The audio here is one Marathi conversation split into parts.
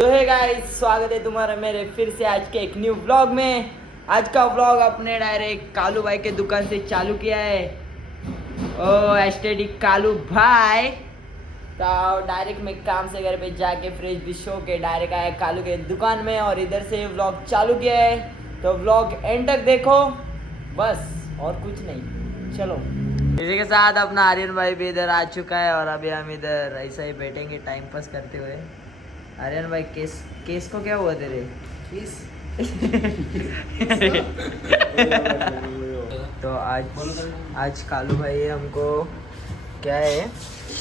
तो है गाइस, स्वागत है तुम्हारा मेरे फिर से आज के एक न्यू व्लॉग में। आज का व्लॉग अपने डायरेक्ट कालू भाई के दुकान से चालू किया है। ओ एस्टेटिक कालू भाई। तो डायरेक्ट मैं काम से घर पे जाके फ्रेश भी शो के डायरेक्ट आया कालू के दुकान में और इधर से व्लॉग चालू किया है। तो व्लॉग एंड तक देखो, बस और कुछ नहीं। चलो, इसी के साथ अपना आर्यन भाई भी इधर आ चुका है और अभी हम इधर ऐसा ही बैठेंगे टाइम पास करते हुए। आर्यन भाई केस को क्या हुआ तेरे? केस तो आज कालू भाई हमको क्या है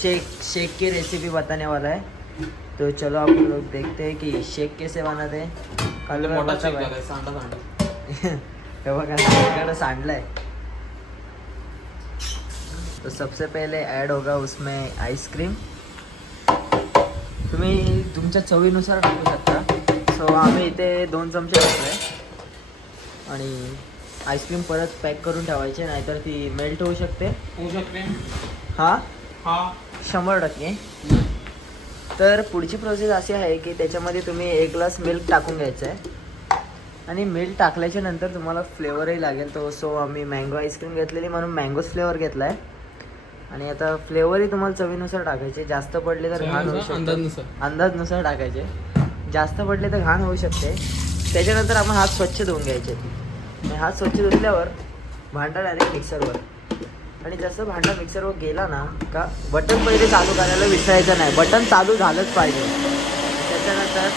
शेक की रेसिपी बताने वाला है। तो चलो आप लोग देखते हैं कि शेक कैसे बनाते हैं। कालू भाई बता भाई। हे बघा सांडलाय। तो सबसे पहले ऐड होगा उसमें आईस्क्रीम। तुम्ही तुमच्या चवीनुसार टाकू शकता। सो आम्ही इथे 2 चमचे टाकले आणि आईस्क्रीम परत पॅक करून ठेवायचे, नाहीतर ती मेल्ट होऊ शकते। हां 100%। तर पुढची प्रोसेस अशी आहे की त्याच्यामध्ये तुम्ही 1 ग्लास मिल्क टाकून घ्यायचं आहे आणि मिल्क टाकल्याच्या नंतर तुम्हाला फ्लेवरही लागेल। तो सो आम्ही मँगो आईस्क्रीम घेतलेली म्हणून मँगोज फ्लेवर घेतला आहे आणि आता फ्लेवरही तुम्हाला चवीनुसार टाकायचे। जास्त पडले तर घाण होऊ शकते, अंदाजनुसार टाकायचे। जास्त पडले तर घाण होऊ शकते। त्याच्यानंतर आपण हात स्वच्छ धुवून घ्यायचे आणि हात स्वच्छ धुतल्यावर भांडा डायरेक्ट मिक्सरवर, आणि जसं भांडा मिक्सरवर गेला ना का बटन पहिले चालू करायला विसरायचं नाही। बटन चालू झालंच पाहिजे। त्याच्यानंतर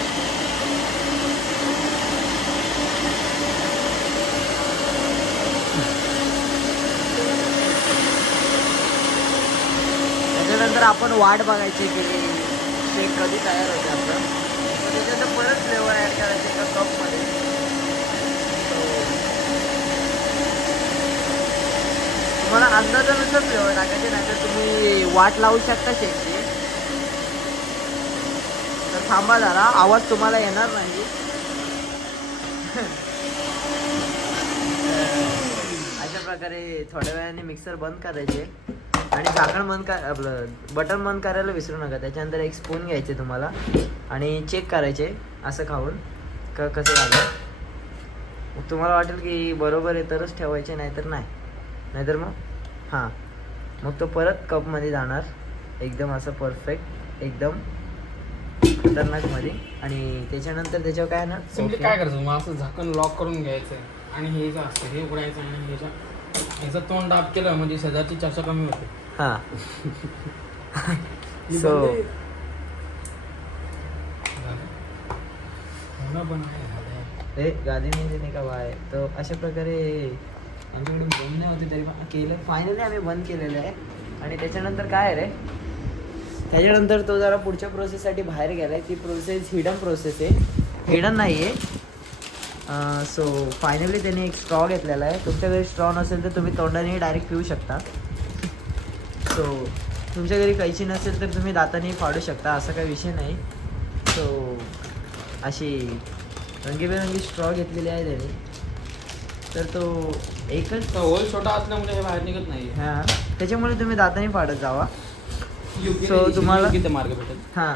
आपण वाट बघायची की शेक कधी तयार होते आपलं। तर त्याच्यानंतर परत फ्लेवर ॲड करायचे एका कपमध्ये। तुम्हाला अंदाजानुसार फ्लेवर टाकायचे, नाहीतर तुम्ही वाट लावू शकता शेकची। तर थांबा जरा, आवाज तुम्हाला येणार नाही। अशा प्रकारे थोड्या वेळाने मिक्सर बंद करायचे आणि झाकण आपलं बटन बंद करायला विसरू नका। त्याच्यानंतर 1 स्पून घ्यायचे तुम्हाला आणि चेक करायचे असं खाऊन कसं झालं। मग तुम्हाला वाटेल की बरोबर आहे तरच ठेवायचे, नाहीतर मग हां मग तो परत कपमध्ये जाणार एकदम असं परफेक्ट, एकदम खतरनाकमध्ये। आणि त्याच्यानंतर त्याच्यावर काय ना सिम्पली काय करायचं, मग असं झाकण लॉक करून घ्यायचं आणि हे जे असतं हे उघडायचं आणि ह्याचं तोंड दाब केलं म्हणजे शेजारची चर्चा कमी होते। हां सो गादी नाही देणे का बाय। तो अशा प्रकारे आमच्याकडे बंद नाही होते तरी पण केलं, फायनली आम्ही बंद केलेलं आहे। आणि त्याच्यानंतर काय आहे रे, त्याच्यानंतर तो जरा पुढच्या प्रोसेससाठी बाहेर गेला आहे। ती प्रोसेस हिडन प्रोसेस आहे, हिडन नाही आहे। सो फायनली त्याने एक स्ट्रॉ घेतलेला आहे। तुमच्या घरी स्ट्रॉ नसेल तर तुम्ही तोंडाने डायरेक्ट पिऊ शकता। सो तुमच्या घरी कैची नसेल तर तुम्ही दाताने फाडू शकता, असा काही विषय नाही। सो अशी रंगीबेरंगी स्ट्रॉ घेतलेली आहे त्याने। तर तो एकच होल छोटा असल्यामुळे हे बाहेर निघत नाही। हां, त्याच्यामुळे तुम्ही दाताने फाडत जावा। सो तुम्हाला मार्ग भेटेल। हां,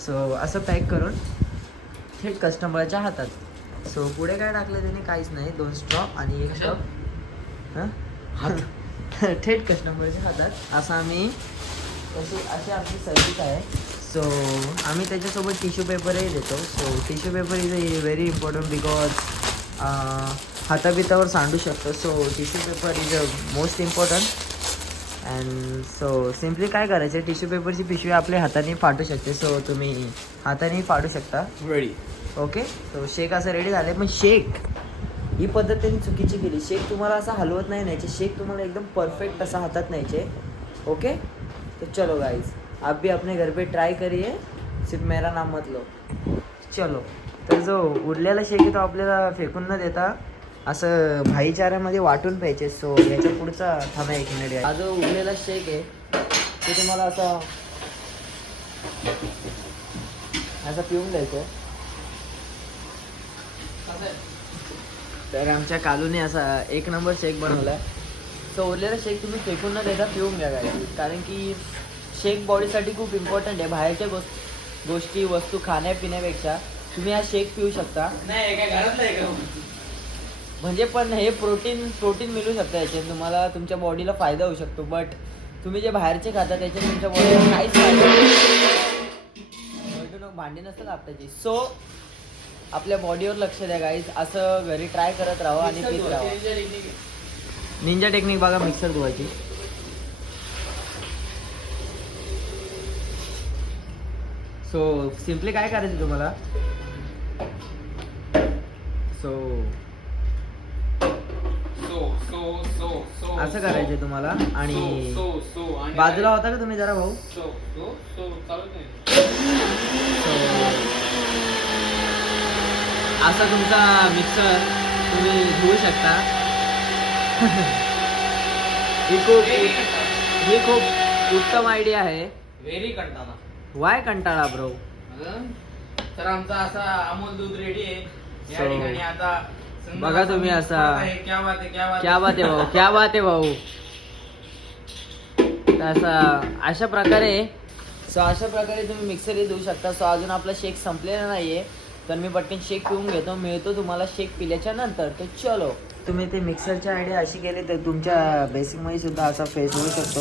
सो असं पॅक करून थेट कस्टमरच्या हातात। सो पुढे काय टाकलं त्याने, काहीच नाही। 2 स्ट्रॉ आणि 1 कप हां थेट कस्टमरच्या हातात। असं आम्ही अशी आपली सर्विस आहे। सो आम्ही त्याच्यासोबत टिश्यू पेपरही देतो। So tissue paper is very important because हाताबितावर सांडू शकतो। So tissue paper is a most important. And so simply काय करायचं, टिश्यू पेपरची पिशवी आपल्या हाताने फाटू शकते। सो तुम्ही हाताने फाडू शकता। रेडी ओके, तो शेक असं रेडी झाले। पण शेक ही पद्धत त्यांनी चुकीची केली। शेक तुम्हाला असं हलवत नाही न्यायचे, शेक तुम्हाला एकदम परफेक्ट असा हातात न्यायचे। ओके, तो चलो गाइस, आप भी अपने घर पे ट्राई करिए, सिर्फ मेरा नाम मत लो। चलो, तर जो उरलेला शेक आहे तो आपल्याला फेकून न देता असं भाईचाऱ्यामध्ये वाटून प्यायचे। सो याच्या पुढचा थांबा 1 मिनिट। हा जो उरलेला शेक आहे तो तुम्हाला असा पिऊन द्यायचं। तर आमच्या कालूने असा 1 नंबर शेक बनवला आहे। सो उरलेला शेक तुम्ही फेकून न देता पिऊन घ्या गाईस, कारण की शेक बॉडीसाठी खूप इम्पॉर्टंट आहे। बाहेरच्या गोष्टी वस्तू खाण्यापिण्यापेक्षा तुम्ही हा शेक पिऊ शकता. नाही काय घरातलं आहे का? म्हणजे पण हे प्रोटीन मिळू शकतं याच्यात, तुम्हाला तुमच्या बॉडीला फायदा होऊ शकतो. बट तुम्ही जे बाहेरचे खाता त्याच्यात तुमच्या बॉडीला काहीच फायदा होऊ भांडी नसतं आपल्याची. सो आपल्या बॉडीवर लक्ष द्या गाईज. असं घरी ट्राय करत राहा आणि पीत राहा. निंजा टेक्निक बघा मिक्सर धुवायची. सो सिम्पली काय करायचं तुम्हाला, असं करायचं तुम्हाला. आणि बाजूला होता का तुम्ही जरा भाऊ. असा तुमचा मिक्सर तुम्ही धुवू शकता. ही खूप उत्तम आयडिया आहे. व्हेरी कंटाळा. वाय कंटाळा ब्रो. तर आमचा असा अमूल दूध रेडी आहे या ठिकाणी. आता बघा तुम्ही असा क्या बात आहे क्या बात आहे भाऊ, क्या बात आहे भाऊ. अशा प्रकारे तुम्ही मिक्सर हे देऊ शकता. सो अजून आपला शेक संपलेला नाहीये, तर मी पटकन शेक पिऊन घेतो. मिळतो तुम्हाला शेक पिल्याच्या नंतर. तर चलो. तुम्ही ते मिक्सरची आयडिया अशी केली तर तुमच्या बेसिकमध्ये सुद्धा असा फेस होऊ शकतो.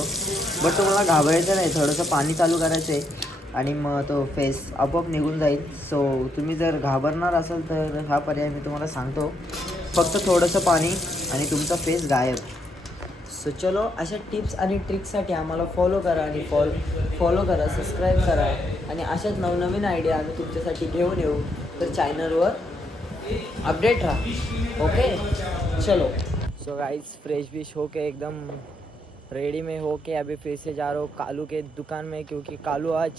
बट तुम्हाला घाबरायचं नाही, थोडंसं पाणी चालू करायचं आहे आणि मग तो फेस आपोआप निघून जाईल. सो तुम्ही जर घाबरणार असाल तर हा पर्याय मी तुम्हाला सांगतो. फक्त थोडंसं पाणी आणि तुमचा फेस गायब. सो चलो, अशा टिप्स आणि ट्रिक्ससाठी आम्हाला फॉलो करा आणि फॉलो करा, सबस्क्राईब करा आणि अशाच नवनवीन आयडिया आम्ही तुमच्यासाठी घेऊन येऊ. तर चॅनलवर अपडेट रहा. ओके चलो. सो गाइस फ्रेश विश हो के एकदम रेडी में हो के अभी फिर से जा रहा हूँ कालू के दुकान में, क्योंकि कालू आज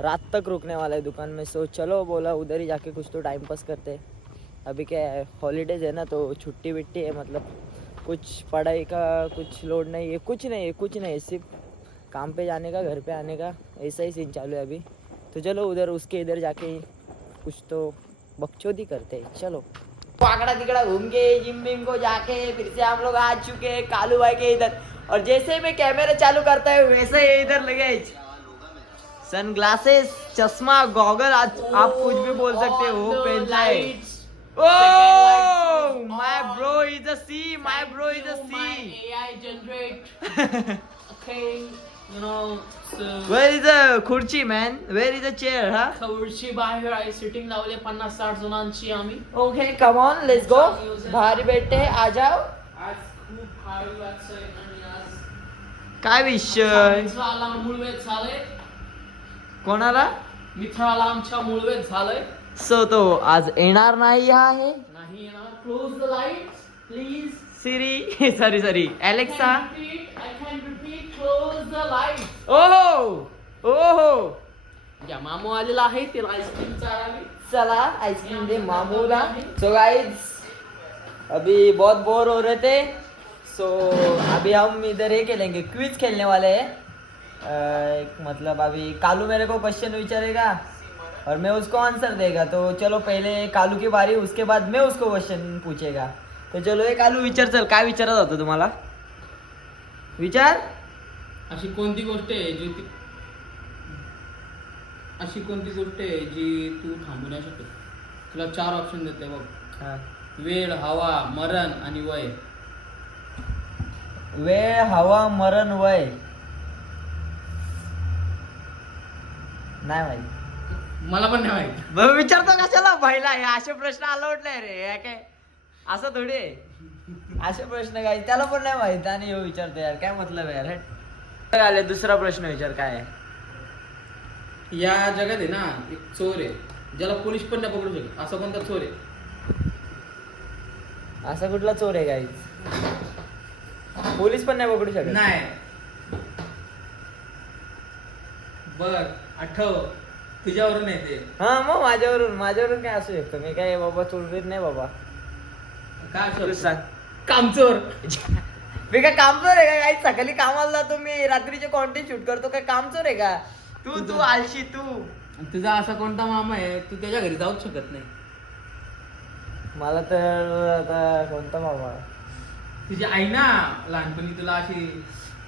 रात तक रुकने वाला है दुकान में. सो चलो बोला उधर ही जाके कुछ तो टाइम पास करते हैं. अभी क्या है हॉलीडेज है ना, तो छुट्टी विट्टी है, मतलब कुछ पढ़ाई का कुछ लोड नहीं है, कुछ नहीं है, सिर्फ काम पे जाने का, घर पे आने का, ऐसा ही सीन चालू है अभी. तो चलो उधर उसके इधर जाके कुछ तो बकचोदी करते हैं. चलो पाकड़ा तिकड़ा घूम के जिम बिम को जाके फिर से हम लोग आ चुके हैं कालू भाई के इधर. और जैसे ही मैं कैमरा चालू करता है वैसे ही इधर लगे सन ग्लासेस, चश्मा, गॉगल, आप कुछ भी बोल सकते हो पहनता है. Oh, my bro is a C. My bro is a C. AI generate. Okay, you know. So Where is the खुर्ची man? Where is the chair? Huh? खुर्ची बाहेर आहे, सिटिंग लावले 50-60 जणांची आम्ही. Okay, come on, let's go. बाहर बैठे आ जाओ. आज खूप भारी वाटतंय आणि आज काय विषय? मित्राला मूळवेध झालंय. कोणाला? मित्राला आमच्या मूळवेध झालंय. सो तो आज येणार नाही आहे. नाही येणार. Close the lights please. Siri sorry Alexa. I can repeat, close the lights. ओहो या मामू आलेला आहे, त्याला आईस्क्रीम चारावी. चला आइसक्रीम दे मामूला. सो गाइस अभी बहुत बोर हो रहे थे, सो अभी हम इधर ये खेलेंगे, क्विज खेलने वाले हैं. मतलब अभी कालू मेरे को क्वेश्चन विचारेगा और मैं उसको आंसर देगा. तो चलो पहले कालू की बारी, उसके बाद मैं उसको क्वेश्चन पूछेगा. तो चलो ये कालू विचार. चल काय विचारत होतं तुम्हाला? विचार. अशी कोणती गोष्ट आहे जी तू थांबू नाही शकत? तुला 4 ऑप्शन देते बघ. वेळ, हवा, मरण आणि वय. वेळ, हवा, मरण, वय. नाही माहिती. मला पण नाही माहिती. मग विचारतो कशाला पहिला? हे असे प्रश्न आलवटले रे. हे काय असं थोडी आहे. असे प्रश्न काय त्याला पण नाही माहित आणि हे विचारतो यार, काय मतलब यार. हट आले. दुसरा प्रश्न विचार. काय आहे? या जगात आहे ना एक चोर आहे ज्याला पोलीस पण नाही पकडू शकत. असा कोणता चोर आहे? असा कुठला चोर आहे गाईज? पोलीस पण नाही पकडू शकत. नाही. बघ आठव, तुझ्यावरून येते. हा मग माझ्यावरून काय असू शकतं? मी काय बाबा चोरीत नाही बाबा. काय सांग. कामचोर. मी काय कामचोर आहे का? काही सकाळी कामाला जातो मी, रात्रीचे कॉन्टेंट शूट करतो. काय कामचोर आहे का? तू आळशी तू. तुझा असा कोणता मामा आहे तू त्याच्या घरी जाऊच शकत नाही? मला तर आता कोणता मामा? तुझी आई ना लहानपणी तुला अशी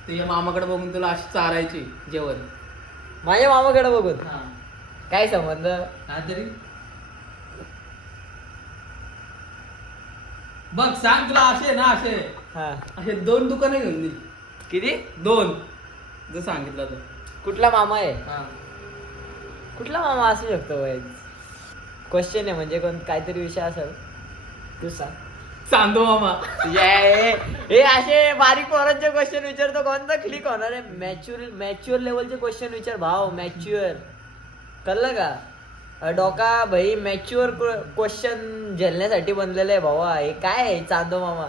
तुझ्या मामाकडे बघून तुला अशी चारायची जेवण. माझ्या मामाकडे बघून? काय समजलं? काहीतरी बघ सांग तुला असे ना असे हा असे 2 दुकानं घेऊन दे. किती? 2 जर सांगितलं तर. कुठला मामा आहे? हा कुठला मामा असू शकतो वय? क्वेश्चन आहे म्हणजे कोण काहीतरी विषय असेल तू सांग. चांदो मामा. हे असे बारीक पोरांचे क्वेश्चन विचारतो कोणता क्लिक होणार आहे? मॅच्युअर लेवलचे क्वेश्चन विचार भाव. मॅच्युअर कळलं का? डोका भाई मॅच्युअर क्वेश्चन झेलण्यासाठी बनलेलं आहे भावा. हे काय आहे चांदो मामा?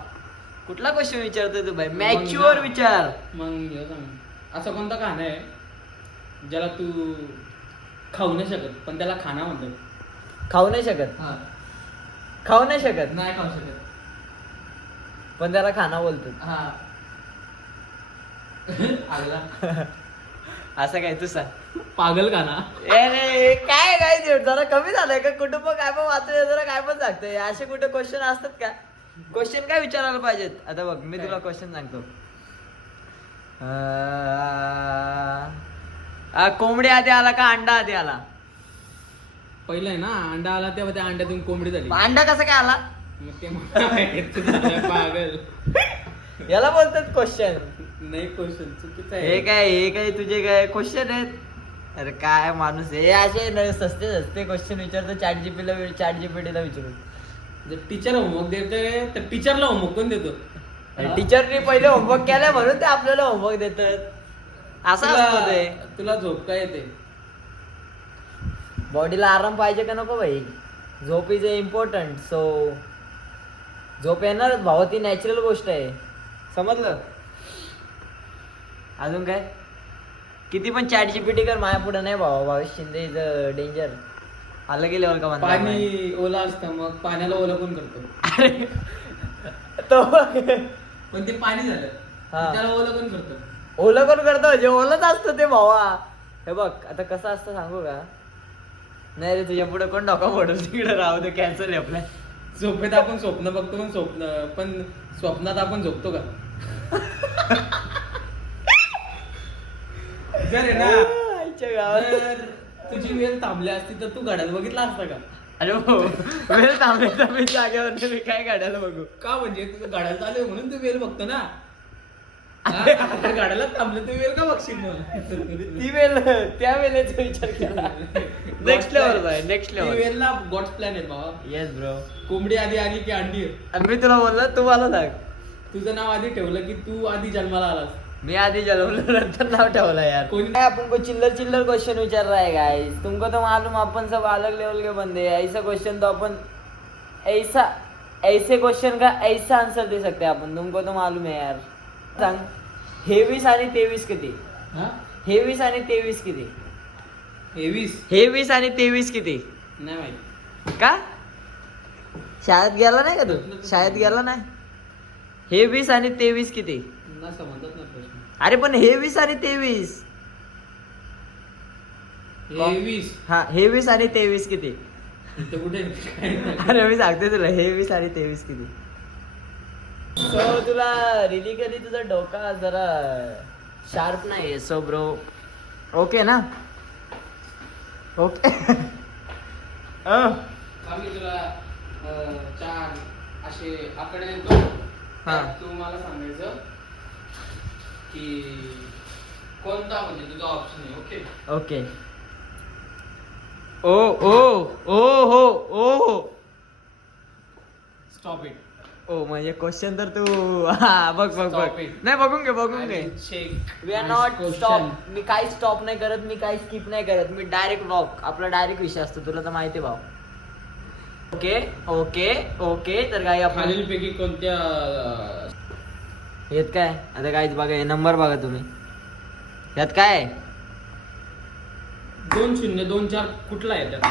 कुठला क्वेश्चन विचारतोय तू भाई? मॅच्युअर विचार. मग हे सांग असं कोणतं खाणं आहे ज्याला तू खाऊ नाही शकत पण त्याला खाना म्हणतात? खाऊ नाही शकत? हा खाऊ नाही शकत नाही खाऊ शकत पण त्याला खाना बोलतात. हा आगला असं काय तू सांग. पागल खाना. अरे काय जरा कमी झालंय का? कुटुंब काय पण वाचतोय जरा काय पण सांगतोय. असे कुठे क्वेश्चन असतात का? क्वेश्चन काय विचारायला पाहिजेत? आता बघ मी तुला क्वेश्चन सांगतो. कोंबडी आधी आला का अंडा आधी आला? पहिलं आहे ना अंडा आला तेव्हा त्या अंड्यातून कोंबडी झाली. अंडा कसं काय आला? मग ते म्हणतात, पागल. याला बोलतात क्वेश्चन. नाही क्वेश्चन चुकीचं हे आहे. काय तुझे काय क्वेश्चन आहेत? अरे काय माणूस हे असे सस्ते क्वेश्चन विचारतो. चॅट जीपीटीला विचारून. जर टीचर होमवर्क देतोय तर टीचरला होमवर्क कोण देतो? टीचरनी पहिले होमवर्क केलाय म्हणून ते आपल्याला होमवर्क देतात. असं असतं ते. तुला झोप काय येते? बॉडीला आराम पाहिजे का नको भाई? झोप इज इम्पॉर्टंट. सो झोप येणारच भावा. ती नॅचरल गोष्ट आहे. समजलं? अजून काय? किती पण चॅट जीपीटी कर माझ्या पुढे नाही भावा. Bhavesh Shinde is a danger. आलं की लेवल का म्हणतात? पाणी ओला असतं मग पाण्याला ओला कोण करतो? अरे तो पण ते पाणी झालं हा. त्याला ओला कोण करतो? ओलं कोण करतो? जे ओलंच असतं ते भावा. हे बघ आता कसं असतं सांगू का? नाही रे तुझ्या पुढे कोण डोका पडून तिकडे राहू दे. कॅन्सल आहे आपल्या. झोपेत आपण स्वप्न बघतो पण स्वप्नात आपण झोपतो का? जर आहे ना आईच्या गावात. जर तुझी वेळ थांबली असती तर तू घड्याळ बघितला असता का? अरे हो वेळ थांबायचा मी जागेवर नाही. मी काय काढायला बघू? का म्हणजे तुझं गाड्याला चालू आहे म्हणून तू वेळ बघतो ना. हा, गाड्याला थांबलं तू वेळ का बघशील मग? ती वेळ त्या वेळेचा विचार केला. नेक्स्ट लेवल आहे. नेक्स्ट ती लेवल. वेळला गॉड्स प्लॅन आहे बाबा. Yes bro. कोंबडी आधी आली की अंडी? मी तुला बोललो तू मला सांग. तुझं नाव आधी ठेवलं की तू आधी जन्माला आलास? मी आधी जन्मलो नंतर नाव ठेवलं यार. कोणी- काय अपन को चिल्लर क्वेश्चन विचार रहा है गाइस. तुमको तो मालूम अपन सब अलग लेवल के बंदे हैं. ऐसा क्वेश्चन तो अपन ऐसे क्वेश्चन का ऐसा आंसर दे सकते हैं अपन. तुमको तो मालूम है यार. सांग 23 आणि 23 किती? हा 23 आणि 23 किती? 23 आणि 23 किती? नाही माहिती. का शाळेत गेला नाही का तू? शाळेत गेला नाही? 23 आणि 23 किती? ना समजत नाही प्रश्न. अरे पण 23 आणि 23. 23 हा 23 आणि 23 किती? इथं कुठे अरे मी सांगते तुला 23 आणि 23 किती. सो तुला रिलिकली तुझा डोका जरा शार्प नाही. सो ब्रो ओके ना? ओके. मी तुला 4 असे आकडे देतो. हा. तू मला सांगायचं की कोणता म्हणजे तुझा ऑप्शन आहे. Okay okay. ओ ओ ओ हो ओ स्टॉप इट. ओ म्हणजे क्वेश्चन तर तू हा बघ Stop it. नाही बघून घे. शेक वी आर नॉट स्टॉप. मी काही स्टॉप नाही करत. मी काही स्किप नाही करत. मी डायरेक्ट वॉक. आपला डायरेक्ट विषय असतो. तुला तर माहिती भाऊ. Okay okay okay. तर काही आपण खालीलपैकी कोणत्या यात काय आता काहीच बघा. हे नंबर बघा तुम्ही. यात काय आहे? 2024 कुठला आहे त्यात?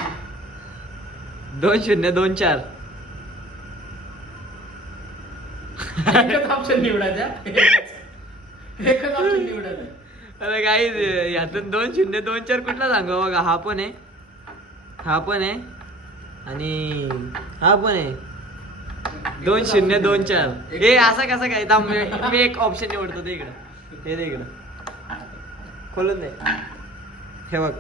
2024. एकच ऑप्शन निवडायचा. एकच ऑप्शन निवडायचा. अरे काही यातून 2024 कुठला सांगा बघा. हा पण आहे. हा पण आहे. आणि हा पण आहे. 2024. हे असं कसं काय? थांब मी एक ऑप्शन निवडतो. ते इकडं. हे दे इकडं. खोलून दे. हे बघ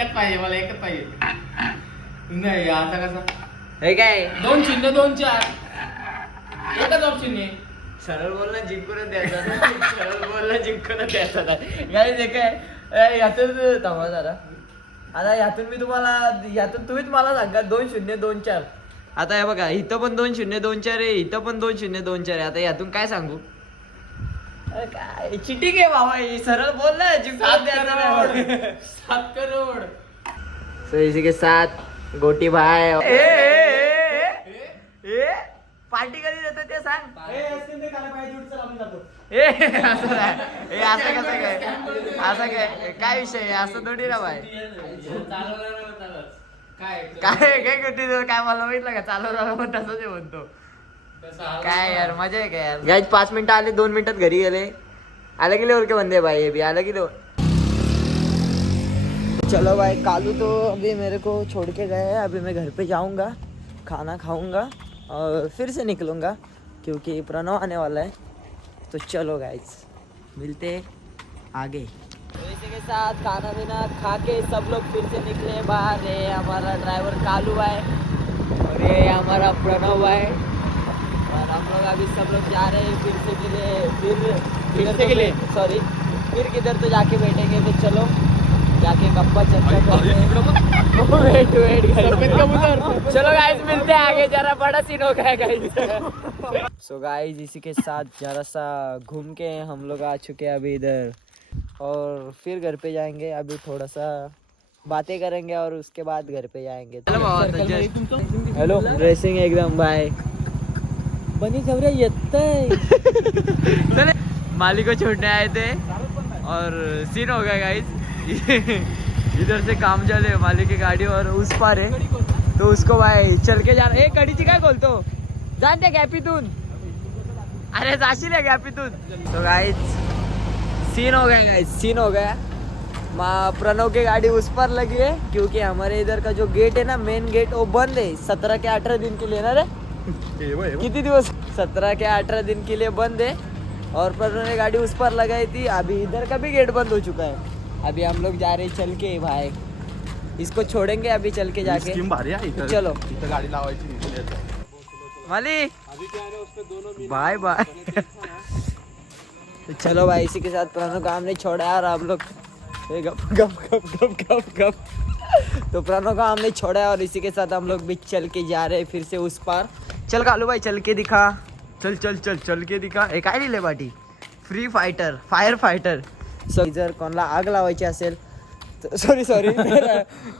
एकच पाहिजे मला, एकच पाहिजे. नाही आता कसा हे काय 2-0 2-4 एकच ऑप्शन आहे. सरळ बोलला जिंकूनच द्यायचा सरळ बोलला जिंकूनच द्यायचा काय जे काय यातून थांबा जरा. आता यातून मी तुम्हाला यातून तुम्हीच मला सांगा 2-0 2-4. आता हे बघा इथं पण 2-0 2-4 आहे, इथं पण 2-0 2-4 आहे. आता यातून काय सांगू? अरे काय चिटिंग आहे बाबा ही. सरळ बोलला जिंकूनच द्यायचा नाही. 7 करोड. तो इसी के साथ गोटी भाई पार्टी कधी देतो ते सांग. असं कसं काय असं काय विषय आहे? असं थोडी ना बाय. काय काय गोटी देतो काय मला माहितलं का? चालवला पण तसंच आहे म्हणतो. काय यार मजा आहे काय यार. गाइस 5 मिनिटं आले, 2 मिनिटात घरी गेले. आले गेले और के बंदे भाई ये भी आले गेले. चलो भाई कालू तो अभी मेरे को छोड़ के गए हैं. अभी मैं घर पे जाऊंगा, खाना खाऊंगा और फिर से निकलूंगा क्योंकि प्रणव आने वाला है. तो चलो गाइस मिलते आगे. तो इसी के साथ खाना पीना खा के सब लोग फिर से निकले बाहर. ये हमारा ड्राइवर कालू है और ये हमारा प्रणव है और हम लोग अभी सब लोग जा रहे हैं फिर से के लिए सॉरी फिर किधर तो जाके बैठेंगे. तो चलो जाके गप्पा चर्चा करते हैं. वेट चलो गाइस मिलते हैं आगे. जरा बड़ा सीन हो गया गाइस. सो गाइस इसी के साथ जरा सा घूम के हम लोग आ चुके हैं अभी इधर और फिर घर पे जाएंगे. अभी थोड़ा सा बातें करेंगे और उसके बाद घर पे जाएंगे. हेलो ड्रेसिंग एकदम बाय बनी जवरे चले माली को छोड़ने आए थे और सीन हो गया गाइस. इधर से काम चले माली की गाड़ी और उस पार है तो उसको भाई चल के जाना. कडीची काय बोलतो जान त्या गॅपीतून. अरे जाशील आहे गॅपीतून. तो गाइस सीन हो गया गाइस सीन हो गया. प्रणव की गाड़ी उस पर लगी है क्योंकि हमारे इधर का जो गेट है ना मेन गेट वो बंद है 17 के 18 दिन के लिए ना रे. कितनी दिवस 17 के 18 दिन के लिए बंद है और प्रणव ने गाड़ी उस पर लगाई थी. अभी इधर का भी गेट बंद हो चुका है. अभी हम लोग जा रहे चल के भाई इसको छोड़ेंगे अभी चल के जाके. चलो गाडी लावायची माली बाय बाय. तो चलो भाई इसी के साथ प्रणव का हमने छोड़ा यार. आप लोग गप गप गप गप गप गप. तो प्रणव का हमने छोड़ा और इसी के साथ हम लोग भी चल के जा रहे हैं फिर से उस पार. चल कालू भाई चल के दिखा. चल चल चल चल के दिखा. हे काय लिहिले बाटी free fighter fire fighter. So जर कोणाला आग लावायची असेल सॉरी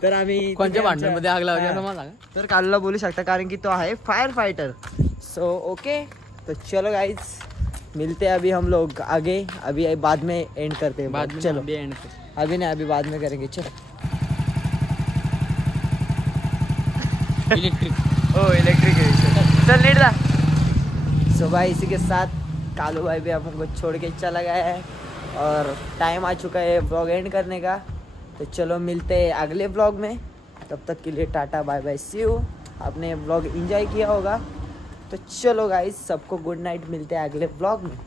तर आम्ही कोणत्या भांडणामध्ये आग लावायची असं मला सांगा. तर कालूला बोलू शकता कारण की तो आहे फायर फाइटर. सो ओके तो चलो गाइस मिलते हैं अभी हम लोग आगे. अभी बाद में एंड करते हैं. बाद में चलो अभी एंड अभी नहीं अभी बाद में करेंगे. चलो इलेक्ट्रिक ओ इलेक्ट्रिक चल नीट जा. सो भाई इसी के साथ कालू भाई भी हमको छोड़ के चला गया है और टाइम आ चुका है व्लॉग एंड करने का. तो चलो मिलते हैं अगले व्लॉग में. तब तक के लिए tata bye bye see you. आपने व्लॉग एंजॉय किया होगा तो चलो गाइस सबको गुड नाइट. मिलते हैं अगले व्लॉग में.